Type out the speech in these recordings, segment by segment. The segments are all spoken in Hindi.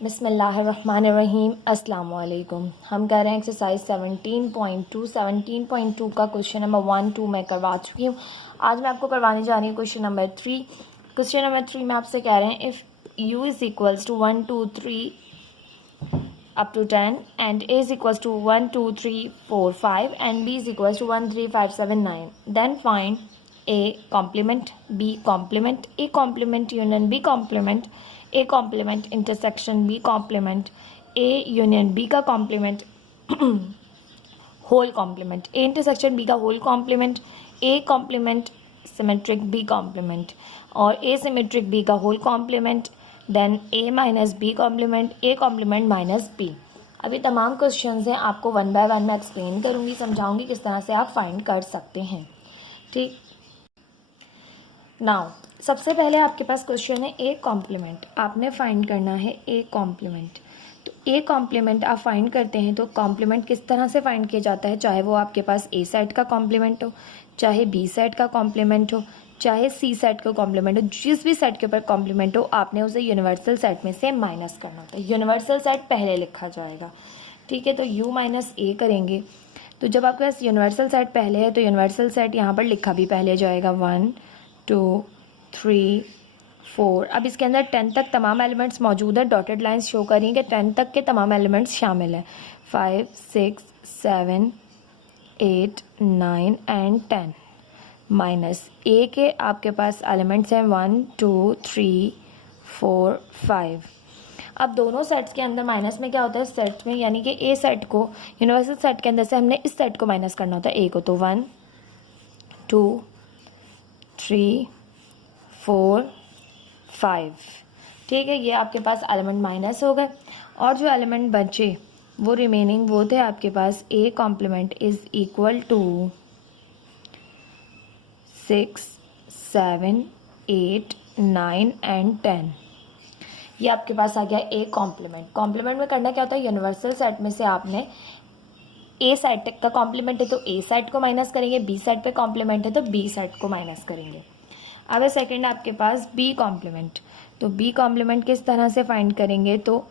बिस्मिल्लाहिर्रहमानिर्रहीम। अस्सलाम वालेकुम। हम कर रहे हैं एक्सरसाइज 17.2 का क्वेश्चन नंबर 1 2 मैं करवा चुकी हूँ। आज मैं आपको करवाने जा रही हूँ क्वेश्चन नंबर 3। क्वेश्चन नंबर 3 में आपसे कह रहे हैं if u is equals to 1 2 3 up to 10 and a is equals to 1 2 3 4 5 and b is equals to 1 3 5 7 9, then find a complement, b complement, a complement union b complement, a complement intersection b complement, a union b का complement whole complement, A intersection B का whole complement, A complement symmetric B complement और ए सिमेट्रिक बी का whole complement, then A minus B complement, A complement minus B. अभी तमाम क्वेश्चंस हैं, आपको वन बाय वन मैं एक्सप्लेन करूँगी, समझाऊंगी किस तरह से आप फाइंड कर सकते हैं। ठीक, नाउ सबसे पहले आपके पास क्वेश्चन है ए कॉम्प्लीमेंट, आपने फाइंड करना है ए कॉम्प्लीमेंट। तो ए कॉम्प्लीमेंट आप फाइंड करते हैं तो कॉम्प्लीमेंट किस तरह से फाइंड किया जाता है, चाहे वो आपके पास ए सेट का कॉम्प्लीमेंट हो, चाहे बी सेट का कॉम्प्लीमेंट हो, चाहे सी सेट का कॉम्प्लीमेंट हो, जिस भी सेट के ऊपर कॉम्प्लीमेंट हो आपने उसे यूनिवर्सल सेट में से माइनस करना होता है। यूनिवर्सल सेट पहले लिखा जाएगा, ठीक है। तो यू माइनस ए करेंगे तो जब आपके पास यूनिवर्सल सेट पहले है तो यूनिवर्सल सेट यहाँ पर लिखा भी पहले जाएगा 1 2 3 4। अब इसके अंदर 10 तक तमाम एलिमेंट्स मौजूद है, डॉटेड लाइंस शो करेंगे 10 तक के तमाम एलिमेंट्स शामिल हैं। 5 6 7 8 9 एंड 10 माइनस ए के आपके पास एलिमेंट्स हैं 1 2 3 4 5। अब दोनों सेट्स के अंदर माइनस में क्या होता है, सेट में यानी कि ए सेट को यूनिवर्सल सेट के अंदर से हमने इस सेट को माइनस करना होता है ए को। तो 1 2 3 4 5, ठीक है। ये आपके पास एलिमेंट माइनस हो गए और जो एलिमेंट बचे वो रिमेनिंग वो थे आपके पास A complement is equal to 6 7 8 9 and 10। ये आपके पास आ गया ए कॉम्प्लीमेंट। कॉम्प्लीमेंट में करना क्या होता है, यूनिवर्सल सेट में से आपने ए सेट का कॉम्प्लीमेंट है तो ए सेट को माइनस करेंगे, बी सेट पे कॉम्प्लीमेंट है तो बी सेट को माइनस करेंगे। अब सेकंड आपके पास बी कॉम्प्लीमेंट, तो बी कॉम्प्लीमेंट किस तरह से फाइंड करेंगे, तो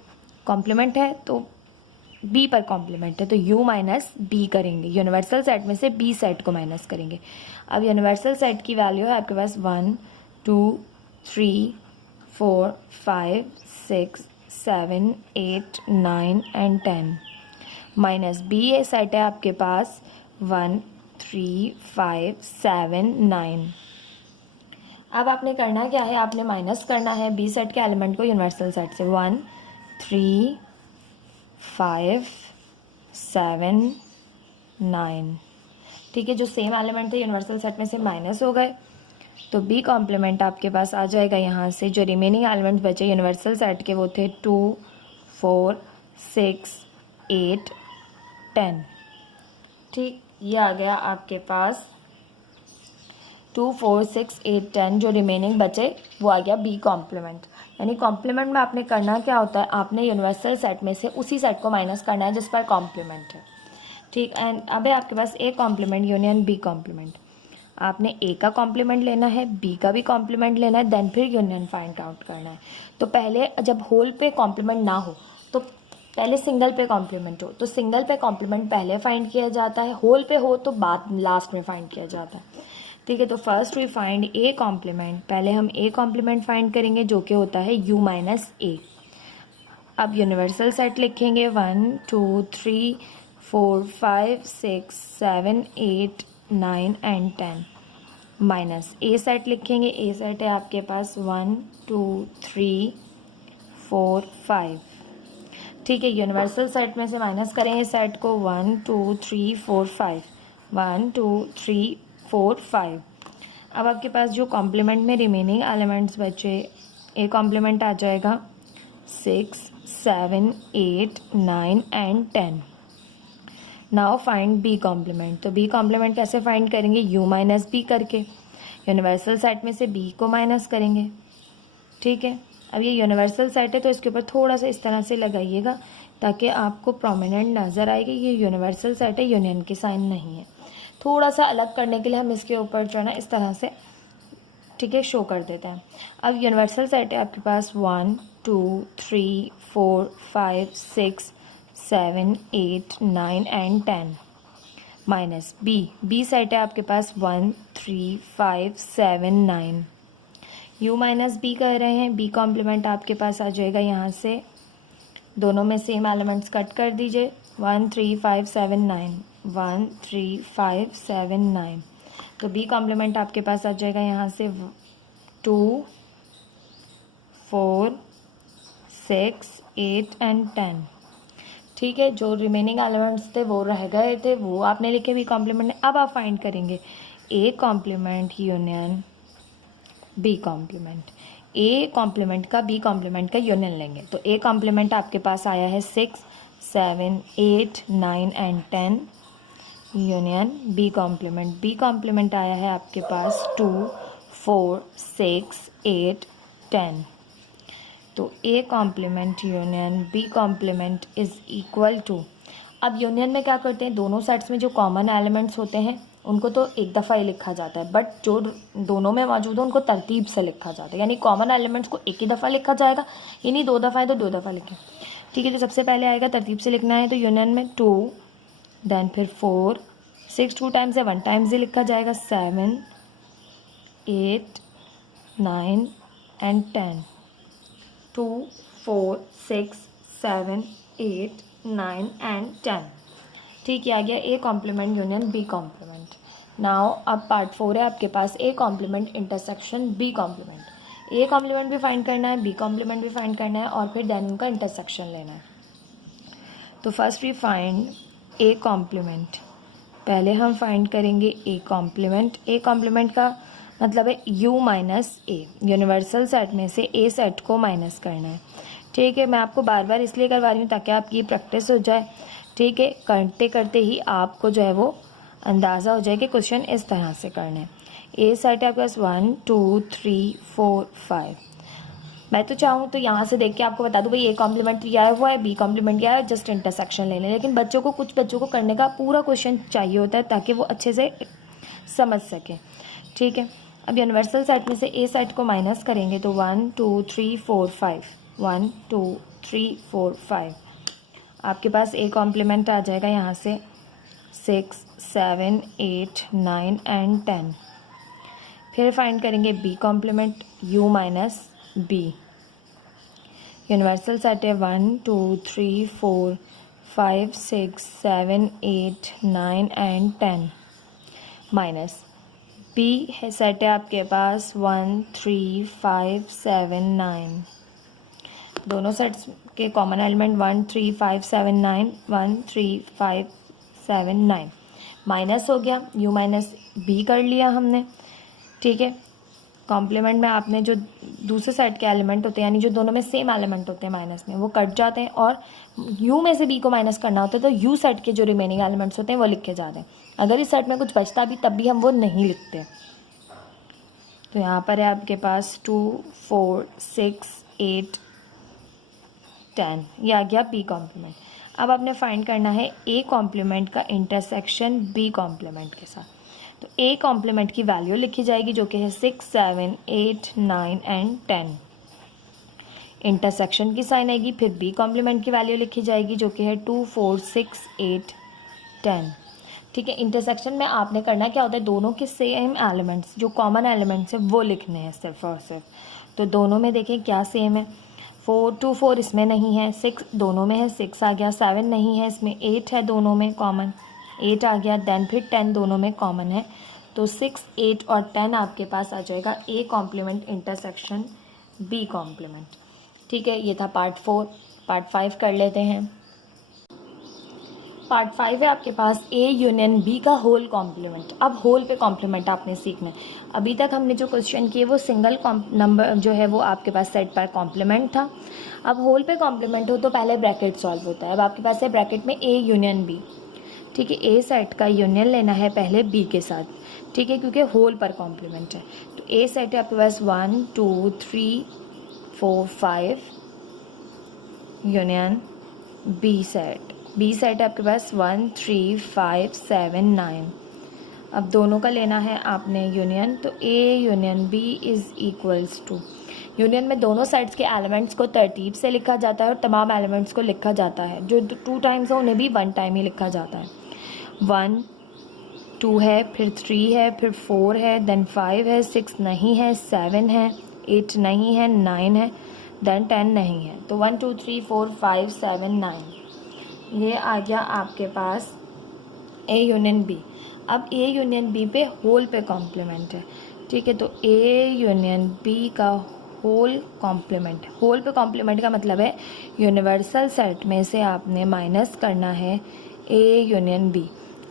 कॉम्प्लीमेंट है तो बी पर कॉम्प्लीमेंट है तो यू माइनस बी करेंगे, यूनिवर्सल सेट में से बी सेट को माइनस करेंगे। अब यूनिवर्सल सेट की वैल्यू है आपके पास 1 2 3 4 5 6 7 8 9 and 10 minus B A set है आपके पास 1 3 5 7 9। अब आपने करना क्या है, आपने माइनस करना है बी सेट के एलिमेंट को यूनिवर्सल सेट से। 1 3 5 7 9, ठीक है। जो सेम एलिमेंट थे यूनिवर्सल सेट में से माइनस हो गए तो बी कॉम्प्लीमेंट आपके पास आ जाएगा यहाँ से। जो रिमेनिंग एलिमेंट बचे यूनिवर्सल सेट के वो थे 2 4 6 8 10, ठीक। ये आ गया आपके पास 2 4 6 8 10, जो रिमेनिंग बचे वो आ गया बी कॉम्प्लीमेंट। यानी कॉम्प्लीमेंट में आपने करना क्या होता है, आपने यूनिवर्सल सेट में से उसी सेट को माइनस करना है जिस पर कॉम्प्लीमेंट है, ठीक। एंड अब है आपके पास A complement union B complement. आपने ए का कॉम्प्लीमेंट लेना है, बी का भी कॉम्प्लीमेंट लेना है, देन फिर यूनियन फाइंड आउट करना है। तो पहले जब होल पे कॉम्प्लीमेंट ना हो तो पहले सिंगल पे कॉम्प्लीमेंट हो तो सिंगल पे कॉम्प्लीमेंट पहले फाइंड किया जाता है, होल पे हो तो बाद लास्ट में फाइंड किया जाता है, ठीक है। तो first we find A complement, पहले हम ए कॉम्प्लीमेंट फाइंड करेंगे जो कि होता है यू माइनस ए। अब यूनिवर्सल सेट लिखेंगे 1 2 3 4 5 6 7 8 9 एंड 10 माइनस ए सेट लिखेंगे, ए सेट है आपके पास 1 2 3 4 5, ठीक है। यूनिवर्सल सेट में से माइनस करेंगे सेट को 1 2 3 4 5 1 2 3 4 5। अब आपके पास जो कॉम्प्लीमेंट में रिमेनिंग एलिमेंट्स बचे ए कॉम्प्लीमेंट आ जाएगा 6 7 8 9 and 10। Now find B complement, तो बी कॉम्प्लीमेंट कैसे फाइंड करेंगे, यू माइनस बी करके यूनिवर्सल सेट में से बी को माइनस करेंगे, ठीक है। अब ये यूनिवर्सल सेट है तो इसके ऊपर थोड़ा सा इस तरह से लगाइएगा ताकि आपको प्रोमिनेंट नज़र आएगी ये यूनिवर्सल सेट है, यूनियन के साइन नहीं है। थोड़ा सा अलग करने के लिए हम इसके ऊपर जो है ना इस तरह से ठीक है शो कर देता है। अब यूनिवर्सल सेट है आपके पास 1 2 3 4 5 6 7 8 9 एंड 10 माइनस बी सेट है आपके पास 1 3 5 7 9। यू माइनस बी कर रहे हैं, बी कॉम्प्लीमेंट आपके पास आ जाएगा यहाँ से, दोनों में सेम एलिमेंट्स कट कर दीजिए, 1 3 5 7 9 1 3 5 7 9। तो बी कॉम्प्लीमेंट आपके पास आ जाएगा यहाँ से 2 4 6 8 एंड 10। ठीक है, जो रिमेनिंग एलिमेंट्स थे वो रह गए थे, वो आपने लिखे बी कॉम्प्लीमेंट। अब आप फाइंड करेंगे A complement union B complement, A complement का बी कॉम्प्लीमेंट का यूनियन लेंगे। तो ए कॉम्प्लीमेंट आपके पास आया है 6 7 8 9 एंड 10 यूनियन बी कॉम्प्लीमेंट आया है आपके पास 2 4 6 8 10। तो A complement union B complement is equal to, अब यूनियन में क्या करते हैं, दोनों सेट्स में जो कॉमन एलिमेंट्स होते हैं उनको तो एक दफ़ा ही लिखा जाता है, बट जो दोनों में मौजूद है उनको तरतीब से लिखा जाता है। यानी कॉमन एलिमेंट्स को एक ही दफ़ा लिखा जाएगा, यानी 2 दफ़ा है तो 2 दफ़ा लिखें। ठीक है, तो सबसे पहले आएगा तरतीब से लिखना है, तो यूनियन में 2 देन फिर 4 6 2 टाइम्स है 1 टाइम्स ही लिखा जाएगा, 7 8 9 एंड 10 2 4 6 7 8 9 एंड 10। ठीक है, आ गया A complement union B complement. Now अब पार्ट 4 है आपके पास, A complement intersection B complement. A complement भी फाइंड करना है, बी कॉम्प्लीमेंट भी फाइंड करना है और फिर देन उनका इंटरसेक्शन लेना है। तो first we find A complement, पहले हम फाइंड करेंगे ए कॉम्प्लीमेंट। ए कॉम्प्लीमेंट का मतलब है you minus A, universal set में से ए सेट को माइनस करना है। ठीक है, मैं आपको बार बार इसलिए करवा रही हूँ ताकि आपकी प्रैक्टिस हो जाए। ठीक है, करते करते ही आपको जो है वो अंदाज़ा हो जाए कि क्वेश्चन इस तरह से करना है। ए सेट है आपके पास 1 2 3 4 5। मैं तो चाहूँ तो यहाँ से देख के आपको बता दूँ भाई ए कॉम्प्लीमेंट ये आया हुआ है, बी कॉम्प्लीमेंट ये आया है, जस्ट इंटरसेक्शन ले लें। लेकिन कुछ बच्चों को करने का पूरा क्वेश्चन चाहिए होता है ताकि वो अच्छे से समझ सकें। ठीक है, अब यूनिवर्सल सेट में से ए सेट को माइनस करेंगे तो 1 2 3 4 5 1 2 3 4 5 आपके पास ए कॉम्प्लीमेंट आ जाएगा यहाँ से 6 7 8 9 एंड 10। फिर फाइंड करेंगे B complement U minus B. Universal set है 1 2 3 4 5 6 7 8 9 एंड 10 माइनस बी है सेट है आपके पास 1 3 5 7 9। दोनों सेट्स के कॉमन एलिमेंट 1 3 5 7 9 1 3 5 7 9 माइनस हो गया, यू माइनस बी कर लिया हमने। ठीक है, कॉम्प्लीमेंट में आपने जो दूसरे सेट के एलिमेंट होते हैं यानी जो दोनों में सेम एलिमेंट होते हैं माइनस में वो कट जाते हैं और यू में से बी को माइनस करना होता है तो यू सेट के जो रिमेनिंग एलिमेंट्स होते हैं वो लिखे जाते हैं। अगर इस सेट में कुछ बचता भी तब भी हम वो नहीं लिखते। तो यहाँ पर है आपके पास 2 4 6 8 10, ये आ गया बी कॉम्प्लीमेंट। अब आपने फाइंड करना है ए कॉम्प्लीमेंट का इंटरसेक्शन बी कॉम्प्लीमेंट के साथ। तो ए कॉम्प्लीमेंट की वैल्यू लिखी जाएगी जो कि है 6 7 8 9 एंड 10। इंटरसेक्शन की साइन आएगी, फिर बी कॉम्प्लीमेंट की वैल्यू लिखी जाएगी जो कि है 2 4 6 8 10। ठीक है, इंटरसेक्शन में आपने करना क्या होता है, दोनों के सेम एलिमेंट्स जो कॉमन एलिमेंट्स हैं वो लिखने हैं सिर्फ और सिर्फ। तो दोनों में देखें क्या सेम है, 4 2 4 इसमें नहीं है, 6 दोनों में है, 6 आ गया, 7 नहीं है इसमें, 8 है दोनों में कॉमन, 8 आ गया, देन फिर 10 दोनों में कॉमन है। तो 6 8 और 10 आपके पास आ जाएगा A complement intersection B complement. ठीक है, ये था पार्ट 4। पार्ट 5 कर लेते हैं। पार्ट 5 है आपके पास ए यूनियन बी का होल कॉम्प्लीमेंट। अब होल पे कॉम्प्लीमेंट आपने सीखना है। अभी तक हमने जो क्वेश्चन किए वो सिंगल नंबर जो है वो आपके पास सेट पर कॉम्प्लीमेंट था। अब होल पे कॉम्प्लीमेंट हो तो पहले ब्रैकेट सॉल्व होता है। अब आपके पास है ब्रैकेट में ए यूनियन बी। ठीक है, ए सेट का यूनियन लेना है पहले बी के साथ। ठीक है, क्योंकि होल पर कॉम्प्लीमेंट है। तो ए सेट है आपके पास 1 2 3 4 5 union B set. B set है आपके पास 1 3 5 7 9। अब दोनों का लेना है आपने यूनियन। तो A union B is equals to, union में दोनों साइड्स के एलिमेंट्स को तरतीब से लिखा जाता है और तमाम एलिमेंट्स को लिखा जाता है। जो 2 टाइम्स है उन्हें भी 1 टाइम ही लिखा जाता है। 1 2 है, फिर 3 है, फिर 4 है, देन 5 है, 6 नहीं है, 7 है, 8 नहीं है, 9 है, देन 10 नहीं है। तो 1 2 3 4 5 7 9 ये आ गया आपके पास ए यूनियन बी। अब ए यूनियन बी पे होल पे कॉम्प्लीमेंट है, ठीक है। तो ए यूनियन बी का होल कॉम्प्लीमेंट, होल पे कॉम्प्लीमेंट का मतलब है यूनिवर्सल सेट में से आपने माइनस करना है ए यूनियन बी।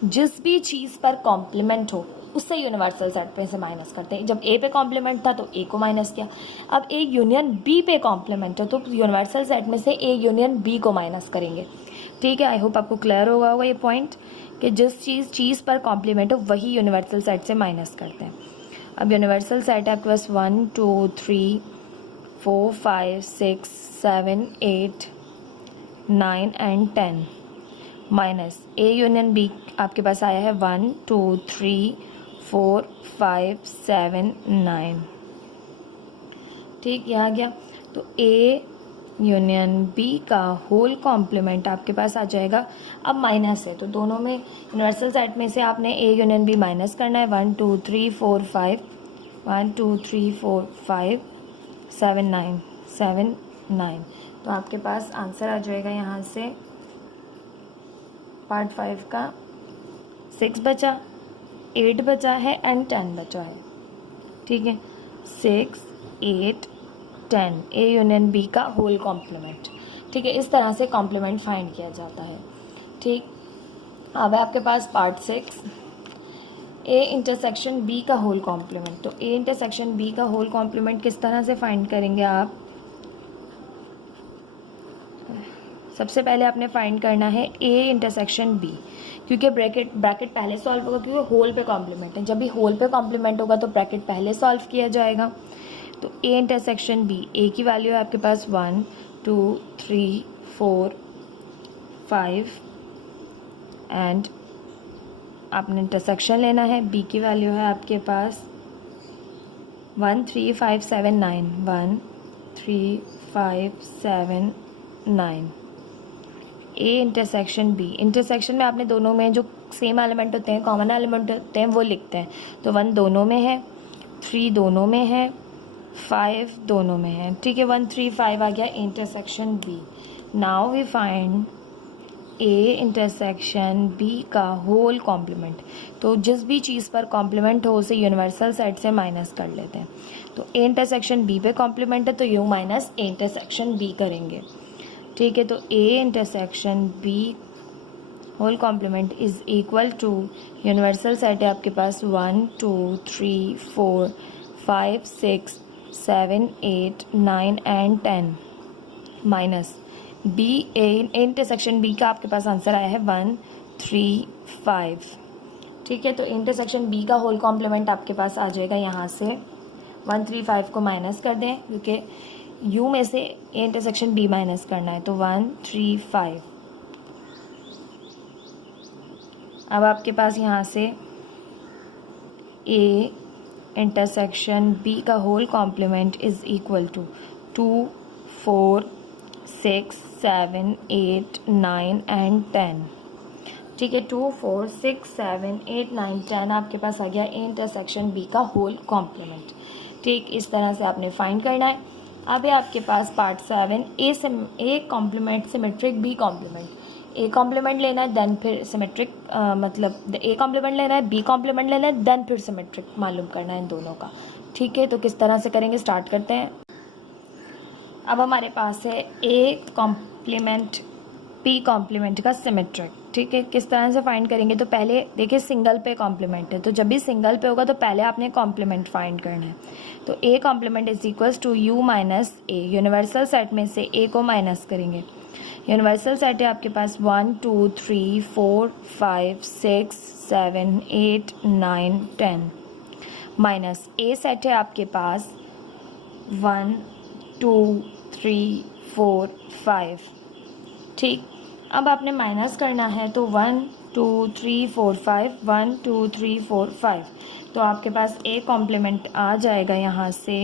जिस भी चीज़ पर कॉम्प्लीमेंट हो उससे यूनिवर्सल सेट में से माइनस करते हैं। जब ए पे कॉम्प्लीमेंट था तो ए को माइनस किया, अब ए यूनियन बी पे कॉम्प्लीमेंट है तो यूनिवर्सल सेट में से ए यूनियन बी को माइनस करेंगे, ठीक है। आई होप आपको क्लियर होगा ये पॉइंट कि जिस चीज़ पर कॉम्प्लीमेंट हो वही यूनिवर्सल सेट से माइनस करते हैं। अब यूनिवर्सल सेट है आपके पास 1 2 3 4 5 6 7 8 9 and 10 minus A union B आपके पास आया है 1 2 3 4 5 7 9, ठीक, ये आ गया। तो ए यूनियन बी का होल कॉम्प्लीमेंट आपके पास आ जाएगा। अब माइनस है तो दोनों में यूनिवर्सल सेट में से आपने ए यूनियन बी माइनस करना है। 1 2 3 4 5 1 2 3 4 5 7 9 7 9, तो आपके पास आंसर आ जाएगा यहाँ से पार्ट 5 का 6 बचा, 8 बचा है एंड 10 बचा है, ठीक है। 6 8 10 ए यूनियन बी का होल कॉम्प्लीमेंट, ठीक है। इस तरह से कॉम्प्लीमेंट फाइंड किया जाता है, ठीक। अब है आपके पास पार्ट 6 ए इंटरसेक्शन बी का होल कॉम्प्लीमेंट। तो ए इंटरसेक्शन बी का होल कॉम्प्लीमेंट किस तरह से फाइंड करेंगे आप? सबसे पहले आपने फाइंड करना है ए इंटरसेक्शन बी, क्योंकि ब्रैकेट पहले सॉल्व होगा क्योंकि होल पे कॉम्प्लीमेंट है। जब भी होल पे कॉम्प्लीमेंट होगा तो ब्रैकेट पहले सॉल्व किया जाएगा। तो ए इंटरसेक्शन बी, ए की वैल्यू है आपके पास 1 2 3 4 5 एंड आपने इंटरसेक्शन लेना है। बी की वैल्यू है आपके पास 1 3 5 7 9 1 3 5 7 9। ए इंटरसेक्शन बी, इंटरसेक्शन में आपने दोनों में जो सेम एलिमेंट होते हैं, कॉमन एलिमेंट होते हैं वो लिखते हैं। तो 1 दोनों में है, 3 दोनों में है, 5 दोनों में है, ठीक है। 1 3 5 आ गया intersection B. Now we find A intersection B का होल कॉम्प्लीमेंट। तो जिस भी चीज़ पर कॉम्प्लीमेंट हो उसे यूनिवर्सल सेट से माइनस कर लेते हैं। तो ए इंटरसेक्शन बी पे कॉम्प्लीमेंट है तो U minus A intersection B करेंगे, ठीक है। तो A intersection B whole complement is equal to universal set है आपके पास 1 2 3 4 5 6 7 8 9 and 10 minus B, A intersection B का आपके पास आंसर आया है 1 3 5, ठीक है। तो इंटरसेक्शन बी का होल कॉम्प्लीमेंट आपके पास आ जाएगा यहाँ से 1 3 5 को माइनस कर दें क्योंकि यू में से ए इंटरसेक्शन बी माइनस करना है। तो 1 3 5। अब आपके पास यहाँ से ए इंटरसेक्शन बी का whole complement is equal to 2 4 6 7 8 9 and 10, ठीक है। 2 4 6 7 8 9 10 आपके पास आ गया ए इंटरसेक्शन बी का होल कॉम्प्लीमेंट, ठीक। इस तरह से आपने फाइंड करना है। अब है आपके पास part 7 A complement symmetric B complement. A complement लेना है देन फिर सिमेट्रिक, मतलब ए कॉम्प्लीमेंट लेना है, बी कॉम्प्लीमेंट लेना है, देन फिर सिमेट्रिक मालूम करना है इन दोनों का, ठीक है। तो किस तरह से करेंगे, स्टार्ट करते हैं। अब हमारे पास है ए कॉम्प्लीमेंट बी कॉम्प्लीमेंट का सिमेट्रिक, ठीक है। किस तरह से फाइंड करेंगे, तो पहले देखिए सिंगल पे कॉम्प्लीमेंट है तो जब भी सिंगल पे होगा तो पहले आपने कॉम्प्लीमेंट फाइंड करना है। तो A complement is equals to U minus A, universal set में से ए को माइनस करेंगे। यूनिवर्सल सेट है आपके पास 1 2 3 4 5 6 7 8 9 10 माइनस ए सेट है आपके पास 1 2 3 4 5, ठीक। अब आपने माइनस करना है तो 1 2 3 4 5 1 2 3 4 5, तो आपके पास ए कॉम्प्लीमेंट आ जाएगा यहाँ से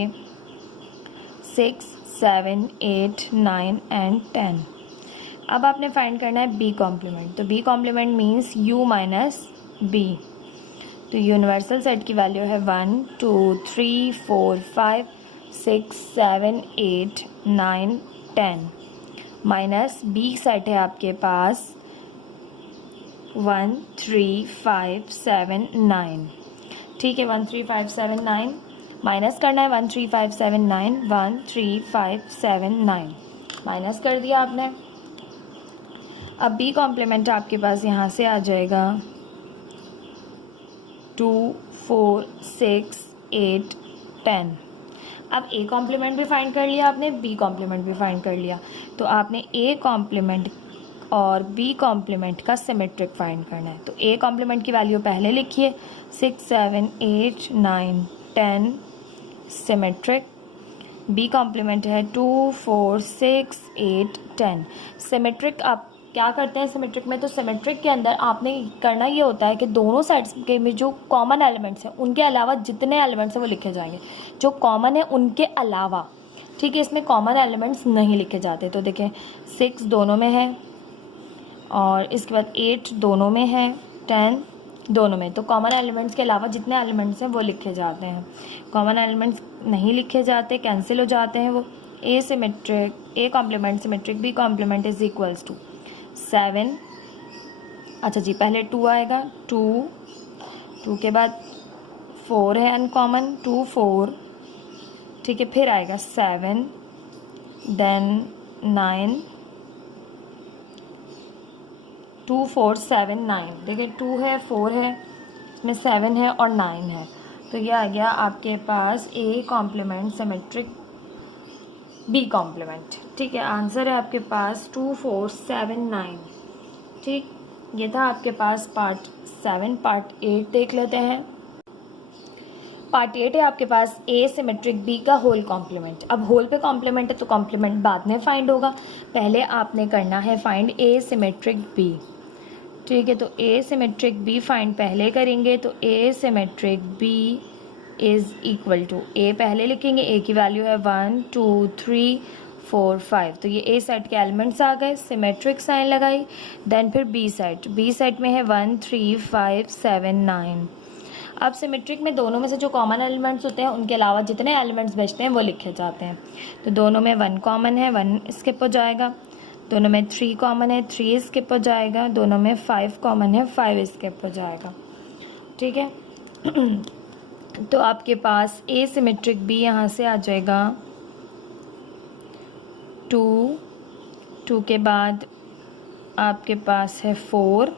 6, 7, 8, 9 एंड 10। अब आपने फाइंड करना है बी कॉम्प्लीमेंट। तो B complement means u minus B. तो यूनिवर्सल सेट की वैल्यू है 1, 2, 3, 4, 5, 6, 7, 8, 9, 10 माइनस बी सेट है आपके पास 1, 3, 5, 7, 9। ठीक है, 1, 3, 5, 7, 9 माइनस करना है 1, 3, 5, 7, 9, 1, 3, 5, 7, 9 माइनस कर दिया आपने। अब बी कॉम्प्लीमेंट आपके पास यहाँ से आ जाएगा 2, 4, 6, 8, 10। अब ए कॉम्प्लीमेंट भी फाइंड कर लिया आपने, बी कॉम्प्लीमेंट भी फाइंड कर लिया। तो आपने ए कॉम्प्लीमेंट और बी कॉम्प्लीमेंट का सिमेट्रिक फाइंड करना है। तो ए कॉम्प्लीमेंट की वैल्यू पहले लिखिए 6, 7, 8, 9, 10 सिमेट्रिक। बी कॉम्प्लीमेंट है 2, 4, 6, 8, 10 सिमेट्रिक। आप क्या करते हैं सिमेट्रिक में? तो सिमेट्रिक के अंदर आपने करना ये होता है कि दोनों साइड्स के में जो कॉमन एलिमेंट्स हैं उनके अलावा जितने एलिमेंट्स हैं वो लिखे जाएंगे, जो कॉमन है उनके अलावा। ठीक है, इसमें कॉमन एलिमेंट्स नहीं लिखे जाते। तो देखें 6 दोनों में है और इसके बाद 8 दोनों में है, 10 दोनों में। तो कॉमन एलिमेंट्स के अलावा जितने एलिमेंट्स हैं वो लिखे जाते हैं। कॉमन एलिमेंट्स नहीं लिखे जाते, कैंसिल हो जाते हैं वो। A symmetric, A complement symmetric, B complement is equals to 7। अच्छा जी, पहले 2 आएगा, 2 के बाद 4 है अनकॉमन, 2, 4। ठीक है, फिर आएगा 7, देन 9, 2, 4, 7, 9। देखिए 2 है, 4 है, इसमें 7 है और 9 है। तो ये आ गया आपके पास A complement symmetric, B complement. ठीक है, आंसर है आपके पास 2, 4, 7, 9। ठीक, ये था आपके पास पार्ट 7। पार्ट 8 देख लेते हैं। पार्ट 8 है आपके पास ए सिमेट्रिक बी का होल कॉम्प्लीमेंट। अब होल पे कॉम्प्लीमेंट है तो कॉम्प्लीमेंट बाद में फाइंड होगा, पहले आपने करना है फाइंड ए सिमेट्रिक बी। ठीक है, तो ए सिमेट्रिक बी फाइंड पहले करेंगे। तो A symmetric B is equal to, A पहले लिखेंगे, ए की वैल्यू है 1, 2, 3, 4, 5। तो ये ए सेट के एलिमेंट्स आ गए, सिमेट्रिक साइन लगाई। देन फिर बी सेट में है 1, 3, 5, 7, 9। अब सिमेट्रिक में दोनों में से जो कॉमन एलिमेंट्स होते हैं उनके अलावा जितने एलिमेंट्स बचते हैं वो लिखे जाते हैं। तो दोनों में 1 कॉमन है, 1 स्किप हो जाएगा। दोनों में 3 कॉमन है, 3 स्किप हो जाएगा। दोनों में 5 कॉमन है, 5 स्किप हो जाएगा। ठीक है तो आपके पास ए सिमेट्रिक बी यहाँ से आ जाएगा 2 के बाद आपके पास है 4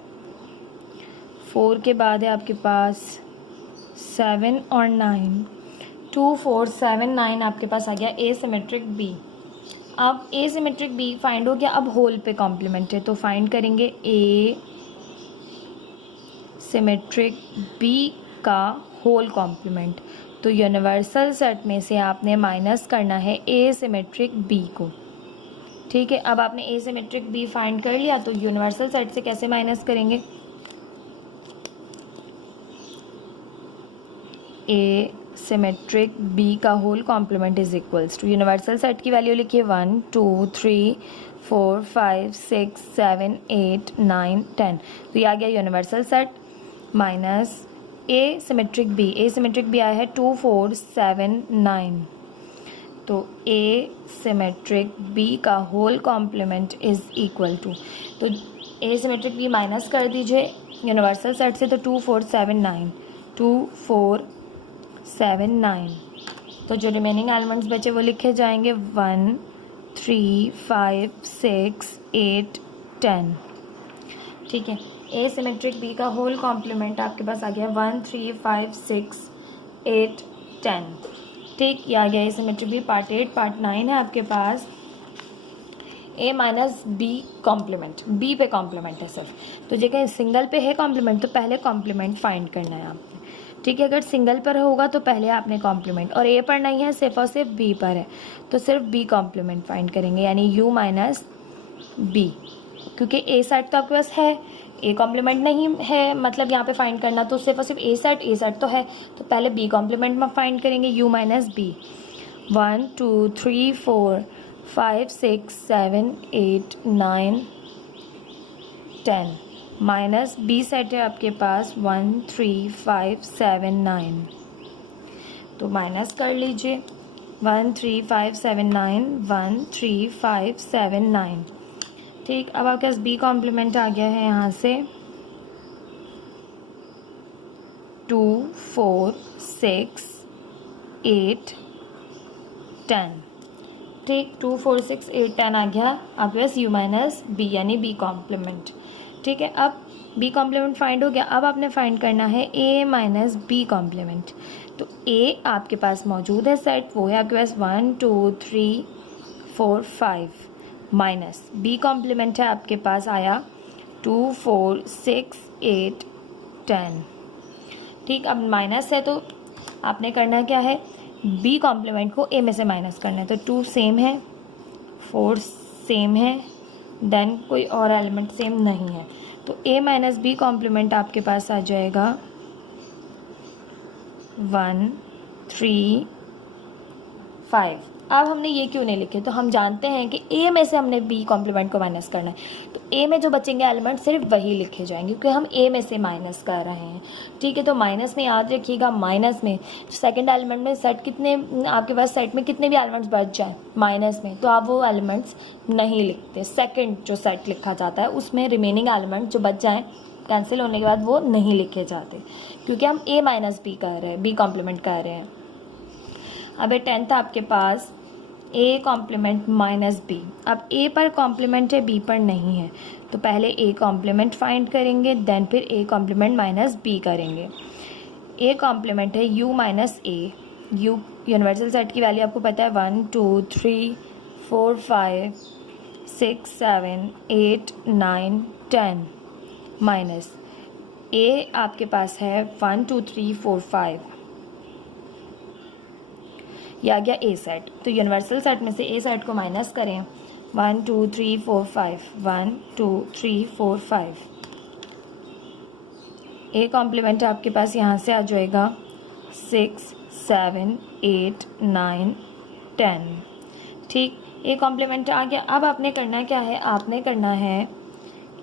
के बाद है आपके पास 7 और 9। 2, 4, 7, 9 आपके पास आ गया ए सिमेट्रिक बी। अब ए सिमेट्रिक बी फाइंड हो गया। अब होल पे कॉम्प्लीमेंट है तो फाइंड करेंगे ए सिमेट्रिक बी का होल कॉम्प्लीमेंट। तो यूनिवर्सल सेट में से आपने माइनस करना है ए सिमेट्रिक बी को। ठीक है, अब आपने ए सिमेट्रिक बी फाइंड कर लिया तो यूनिवर्सल सेट से कैसे माइनस करेंगे? ए सिमेट्रिक बी का whole complement is equals to, universal set की वैल्यू लिखिए 1, 2, 3, 4, 5, 6, 7, 8, 9, 10। तो ये आ गया universal set minus A symmetric B. A symmetric B आया है 2, 4, 7, 9। तो ए सिमेट्रिक बी का whole complement is equal to, तो ए सिमेट्रिक बी माइनस कर दीजिए यूनिवर्सल सेट से। तो 2, 4, 7, 9, 2, 4, 7, 9। तो जो रिमेनिंग एलिमेंट्स बचे वो लिखे जाएंगे 1, 3, 5, 6, 8, 10। ठीक है, ए सिमेट्रिक बी का होल कॉम्प्लीमेंट आपके पास आ गया 1, 3, 5, 6, 8, 10। ठीक, ये आ गया ए सिमेट्रिक बी पार्ट 8। पार्ट 9 है आपके पास ए माइनस बी कॉम्प्लीमेंट। बी पे कॉम्प्लीमेंट है सिर्फ, तो जगह सिंगल पे है कॉम्प्लीमेंट तो पहले कॉम्प्लीमेंट फाइंड करना है आपने। ठीक है, अगर सिंगल पर होगा तो पहले आपने कॉम्प्लीमेंट, और ए पर नहीं है सिर्फ और सिर्फ बी पर है तो सिर्फ बी कॉम्प्लीमेंट फाइंड करेंगे, यानी यू माइनस बी। क्योंकि ए सेट तो आपके पास है, ए कॉम्प्लीमेंट नहीं है, मतलब यहाँ पे फाइंड करना तो सिर्फ और सिर्फ ए सेट तो है, तो पहले बी कॉम्प्लीमेंट में फाइंड करेंगे U minus B. 1 2 3 4 5 6 7 8 9 10 minus B set है आपके पास 1 3 5 7 9, तो माइनस कर लीजिए 1 3 5 7 9 1 3 5 7 9। ठीक, अब आपके पास बी कॉम्प्लीमेंट आ गया है यहाँ से 2 4 6 8 10। ठीक, 2 4 6 8 10 आ गया आपके पास u माइनस बी यानी बी कॉम्प्लीमेंट। ठीक है, अब बी कॉम्प्लीमेंट फाइंड हो गया। अब आपने फाइंड करना है ए माइनस बी कॉम्प्लीमेंट। तो ए आपके पास मौजूद है सेट, वो है आपके पास 1 2 3 4 5 माइनस बी कॉम्प्लीमेंट है आपके पास आया 2 4 6 8 10। ठीक, अब माइनस है तो आपने करना क्या है, बी कॉम्प्लीमेंट को ए में से माइनस करना है। तो 2 सेम है, 4 सेम है, देन कोई और एलिमेंट सेम नहीं है, तो ए माइनस बी कॉम्प्लीमेंट आपके पास आ जाएगा 1 3 5। अब हमने ये क्यों नहीं लिखे, तो हम जानते हैं कि ए में से हमने बी कॉम्प्लीमेंट को माइनस करना है, तो ए में जो बचेंगे एलिमेंट सिर्फ वही लिखे जाएंगे क्योंकि हम ए में से माइनस कर रहे हैं। ठीक है, तो माइनस में याद रखिएगा, माइनस में सेकंड एलिमेंट में सेट कितने आपके पास सेट में कितने भी एलिमेंट्स बच जाए माइनस में, तो आप वो एलिमेंट्स नहीं लिखते। सेकेंड जो सेट लिखा जाता है उसमें रिमेनिंग एलिमेंट जो बच जाएँ कैंसिल होने के बाद वो नहीं लिखे जाते क्योंकि हम ए माइनस बी कर रहे हैं, बी कॉम्प्लीमेंट कर रहे हैं। अब 10th आपके पास ए कॉम्प्लीमेंट माइनस बी। अब ए पर कॉम्प्लीमेंट है, बी पर नहीं है, तो पहले ए कॉम्प्लीमेंट फाइंड करेंगे, देन फिर ए कॉम्प्लीमेंट माइनस बी करेंगे। ए कॉम्प्लीमेंट है you minus A. You universal set की वैल्यू आपको पता है 1 2 3 4 5 6 7 8 9 10 माइनस ए आपके पास है 1 2 3 4 5, ये आ गया ए सेट। तो यूनिवर्सल सेट में से ए सेट को माइनस करें 1 2 3 4 5 1 2 3 4 5। ए कॉम्प्लीमेंट आपके पास यहाँ से आ जाएगा 6 7 8 9 10। ठीक, ए कॉम्प्लीमेंट आ गया। अब आपने करना क्या है, आपने करना है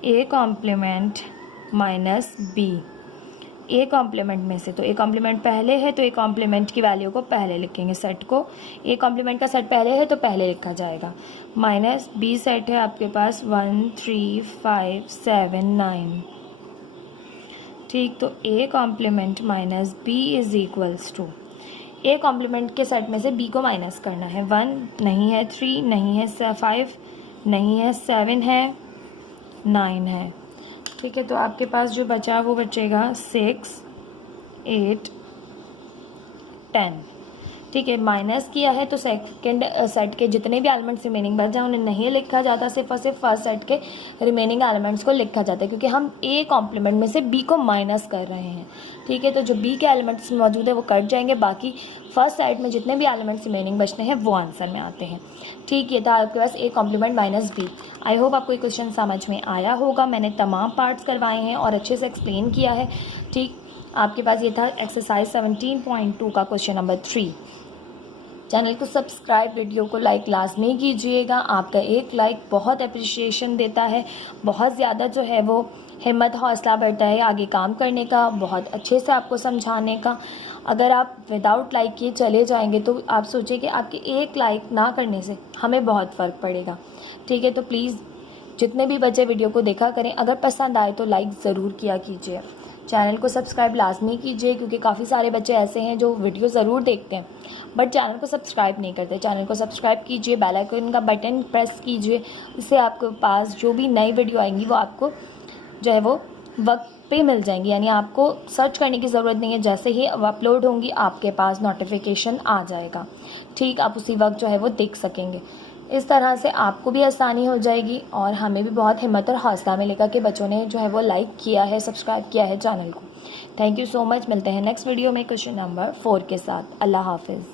A complement minus B. A complement में से तो ए कॉम्प्लीमेंट पहले है तो ए कॉम्प्लीमेंट की वैल्यू को पहले लिखेंगे, सेट को ए कॉम्प्लीमेंट का सेट पहले है तो पहले लिखा जाएगा। माइनस बी सेट है आपके पास 1 3 5 7 9। ठीक, तो A complement minus B is equals to, A complement के सेट में से बी को माइनस करना है। 1 नहीं है, 3 नहीं है, 5 नहीं है, 7 है, 9 है। ठीक है, तो आपके पास जो बचा वो बचेगा 6 8 10। ठीक है, माइनस किया है तो सेकंड सेट के जितने भी एलिमेंट्स रिमेनिंग बच जाए उन्हें नहीं लिखा जाता, सिर्फ और सिर्फ फर्स्ट सेट के रिमेनिंग एलिमेंट्स को लिखा जाता है क्योंकि हम ए कॉम्प्लीमेंट में से बी को माइनस कर रहे हैं। ठीक है, तो जो बी के एलिमेंट्स मौजूद है वो कट जाएंगे, बाकी फर्स्ट सेट में जितने भी एलिमेंट्स रिमेनिंग बचते हैं वो आंसर में आते हैं। ठीक, ये था आपके पास A complement minus B. I hope आपको ये क्वेश्चन समझ में आया होगा। मैंने तमाम पार्ट्स करवाए हैं और अच्छे से एक्सप्लेन किया है। ठीक, आपके पास ये था एक्सरसाइज 17.2 का क्वेश्चन नंबर 3। चैनल को सब्सक्राइब, वीडियो को लाइक लाजमी कीजिएगा। आपका एक लाइक बहुत अप्रिशिएशन देता है, बहुत ज़्यादा जो है वो हिम्मत हौसला बढ़ता है आगे काम करने का, बहुत अच्छे से आपको समझाने का। अगर आप विदाउट लाइक किए चले जाएंगे तो आप सोचिए कि आपके एक लाइक ना करने से हमें बहुत फ़र्क पड़ेगा। ठीक है, तो प्लीज़ जितने भी बच्चे वीडियो को देखा करें, अगर पसंद आए तो लाइक ज़रूर किया कीजिए। चैनल को सब्सक्राइब लाजमी कीजिए क्योंकि काफ़ी सारे बच्चे ऐसे हैं जो वीडियो ज़रूर देखते हैं बट चैनल को सब्सक्राइब नहीं करते। चैनल को सब्सक्राइब कीजिए, बेल आइकन का बटन प्रेस कीजिए, उससे आपके पास जो भी नई वीडियो आएंगी वो आपको जो है वो वक्त पे मिल जाएंगी, यानी आपको सर्च करने की ज़रूरत नहीं है। जैसे ही अपलोड होंगी आपके पास नोटिफिकेशन आ जाएगा। ठीक, आप उसी वक्त जो है वो देख सकेंगे। इस तरह से आपको भी आसानी हो जाएगी और हमें भी बहुत हिम्मत और हौसला मिलेगा कि बच्चों ने जो है वो लाइक किया है, सब्सक्राइब किया है चैनल को। Thank you so much. मिलते हैं नेक्स्ट वीडियो में क्वेश्चन नंबर 4 के साथ। अल्लाह हाफिज़।